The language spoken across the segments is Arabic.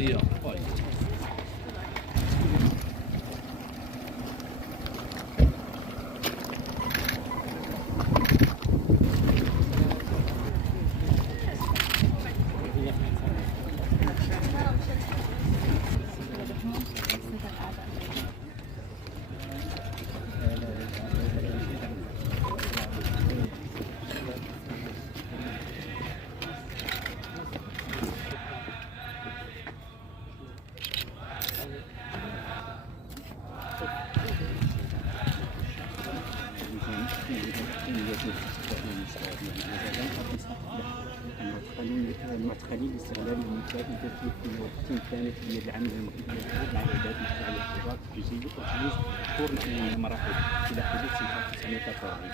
الثانية. المعتقلين لاستغلال المنشآت التي في وقت كانت بيد العمل المقيم مع الإعداد مشروع الاحتفاظ بجزيرة وتجهيز طور المراحل إلى حدود سنة 1940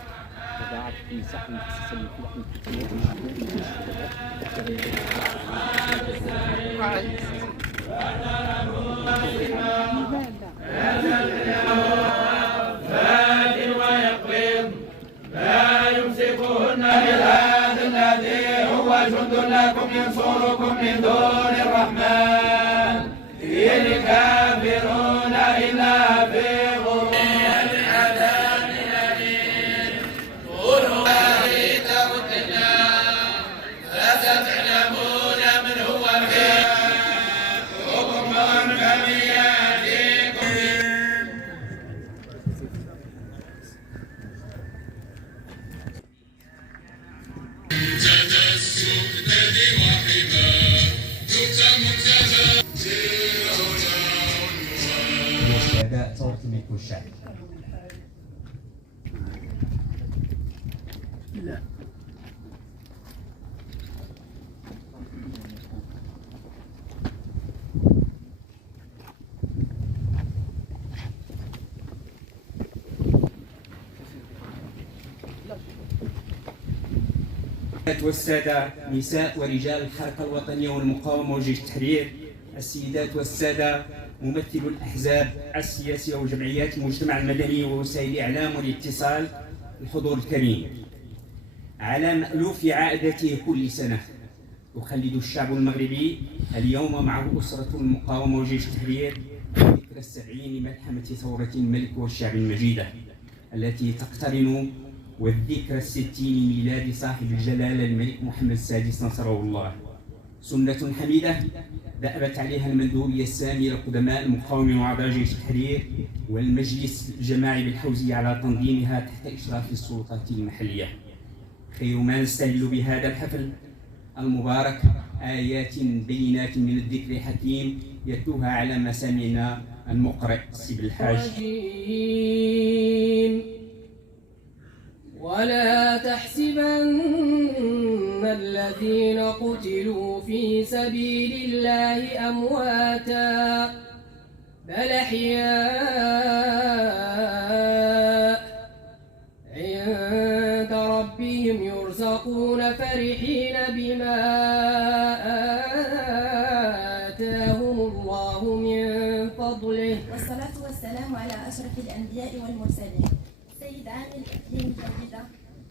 وضعت في مساحة مخصصة للفلاح لا يمسكهن بالهاد الذي هو جند لكم ينصركم من دون الرحمن إن الكافرون إلا في غرور. العذاب أليم قولوا أريد ردنا فستعلمون من هو فيه حكم كم يأتيكم أداء صوت ملك الشعب. لا والسادة نساء ورجال الحركة الوطنية والمقاومة وجيش التحرير، السيدات والسادة ممثلو الأحزاب السياسية وجمعيات المجتمع المدني ووسائل الإعلام والاتصال، الحضور الكريم، على مألوف عائدته كل سنة يخلد الشعب المغربي اليوم مع أسرة المقاومة وجيش التحرير ذكرى 70 لملحمة ثورة الملك والشعب المجيدة التي تقترن والذكرى 60 لميلاد صاحب الجلالة الملك محمد السادس نصره الله. سنة حميدة دأبت عليها المندوبية السامية لقدماء المقاومة وأعضاء جيش التحرير والمجلس الجماعي بالحوزية على تنظيمها تحت إشراف السلطات المحلية. خير ما نستهل بهذا الحفل المبارك آيات بينات من الذكر الحكيم يتلوها على مسامعنا المقرئ سيد الحاج. ولا تحسبن الذين قتلوا في سبيل الله أمواتا بل أحياء عند ربهم يرزقون فرحين بما آتاهم الله من فضله. والصلاة والسلام على أشرف الأنبياء والمرسلين السيد عامل الإقليم الجديدة،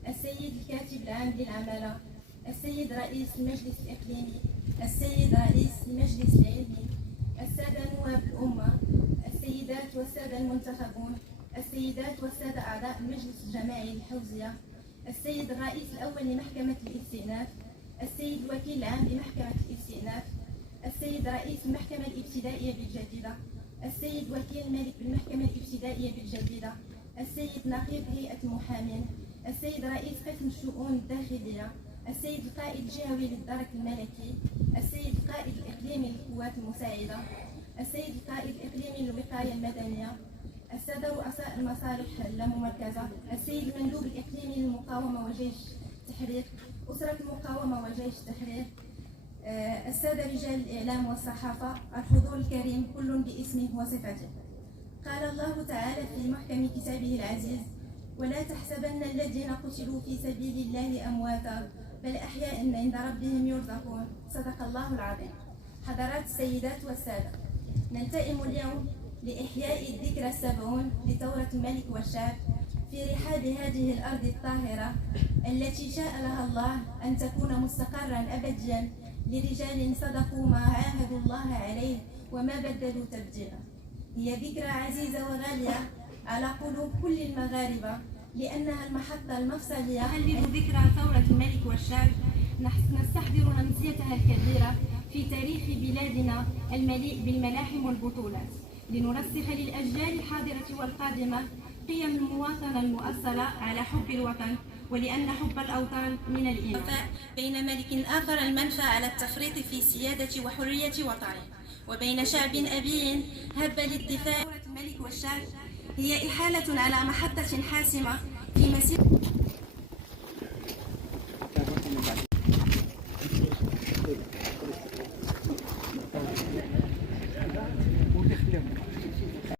السيد الكاتب العام للعمالة، السيد رئيس المجلس الإقليمي، السيد رئيس المجلس العلمي، السادة نواب الأمة، السيدات والسادة المنتخبون، السيدات والسادة أعضاء المجلس الجماعي للحوزية، السيد الرئيس الأول لمحكمة الاستئناف، السيد الوكيل العام لمحكمة الاستئناف، السيد رئيس المحكمة الابتدائية بالجديدة، السيد وكيل الملك بالمحكمة الابتدائية بالجديدة، السيد نقيب هيئة المحامين، السيد رئيس قسم الشؤون الداخلية، السيد القائد الجهوي للدرك الملكي، السيد القائد الإقليمي للقوات المساعدة، السيد القائد الإقليمي للوقاية المدنية، السادة رؤساء المصالح اللاممركزة، السيد المندوب الإقليمي للمقاومة وجيش التحرير، أسرة المقاومة وجيش التحرير، السادة رجال الإعلام والصحافة، الحضور الكريم كل باسمه وصفته. قال الله تعالى في محكم كتابه العزيز: ولا تحسبن الذين قتلوا في سبيل الله أمواتا بل أحياء عند ربهم يرزقون. صدق الله العظيم. حضرات السيدات والسادة، نلتئم اليوم لإحياء الذكرى 70 لثورة الملك والشعب في رحاب هذه الأرض الطاهرة التي شاء لها الله أن تكون مستقرا أبديا لرجال صدقوا ما عاهدوا الله عليه وما بدلوا تبديلا. هي ذكرى عزيزة وغالية على قلوب كل المغاربة لأنها المحطة المفصلية. نحلل ذكرى ثورة الملك والشعب، نستحضر أمسيتها الكبيرة في تاريخ بلادنا المليء بالملاحم والبطولات، لنرسخ للأجيال الحاضرة والقادمة قيم المواطنة المؤصلة على حب الوطن، ولأن حب الأوطان من الإيمان. بين ملك آخر المنفى على التفريط في سيادة وحرية وطنه، وبين شعب أبي هب للدفاع. ثورة الملك والشعب هي إحالة على محطة حاسمة في مسيرة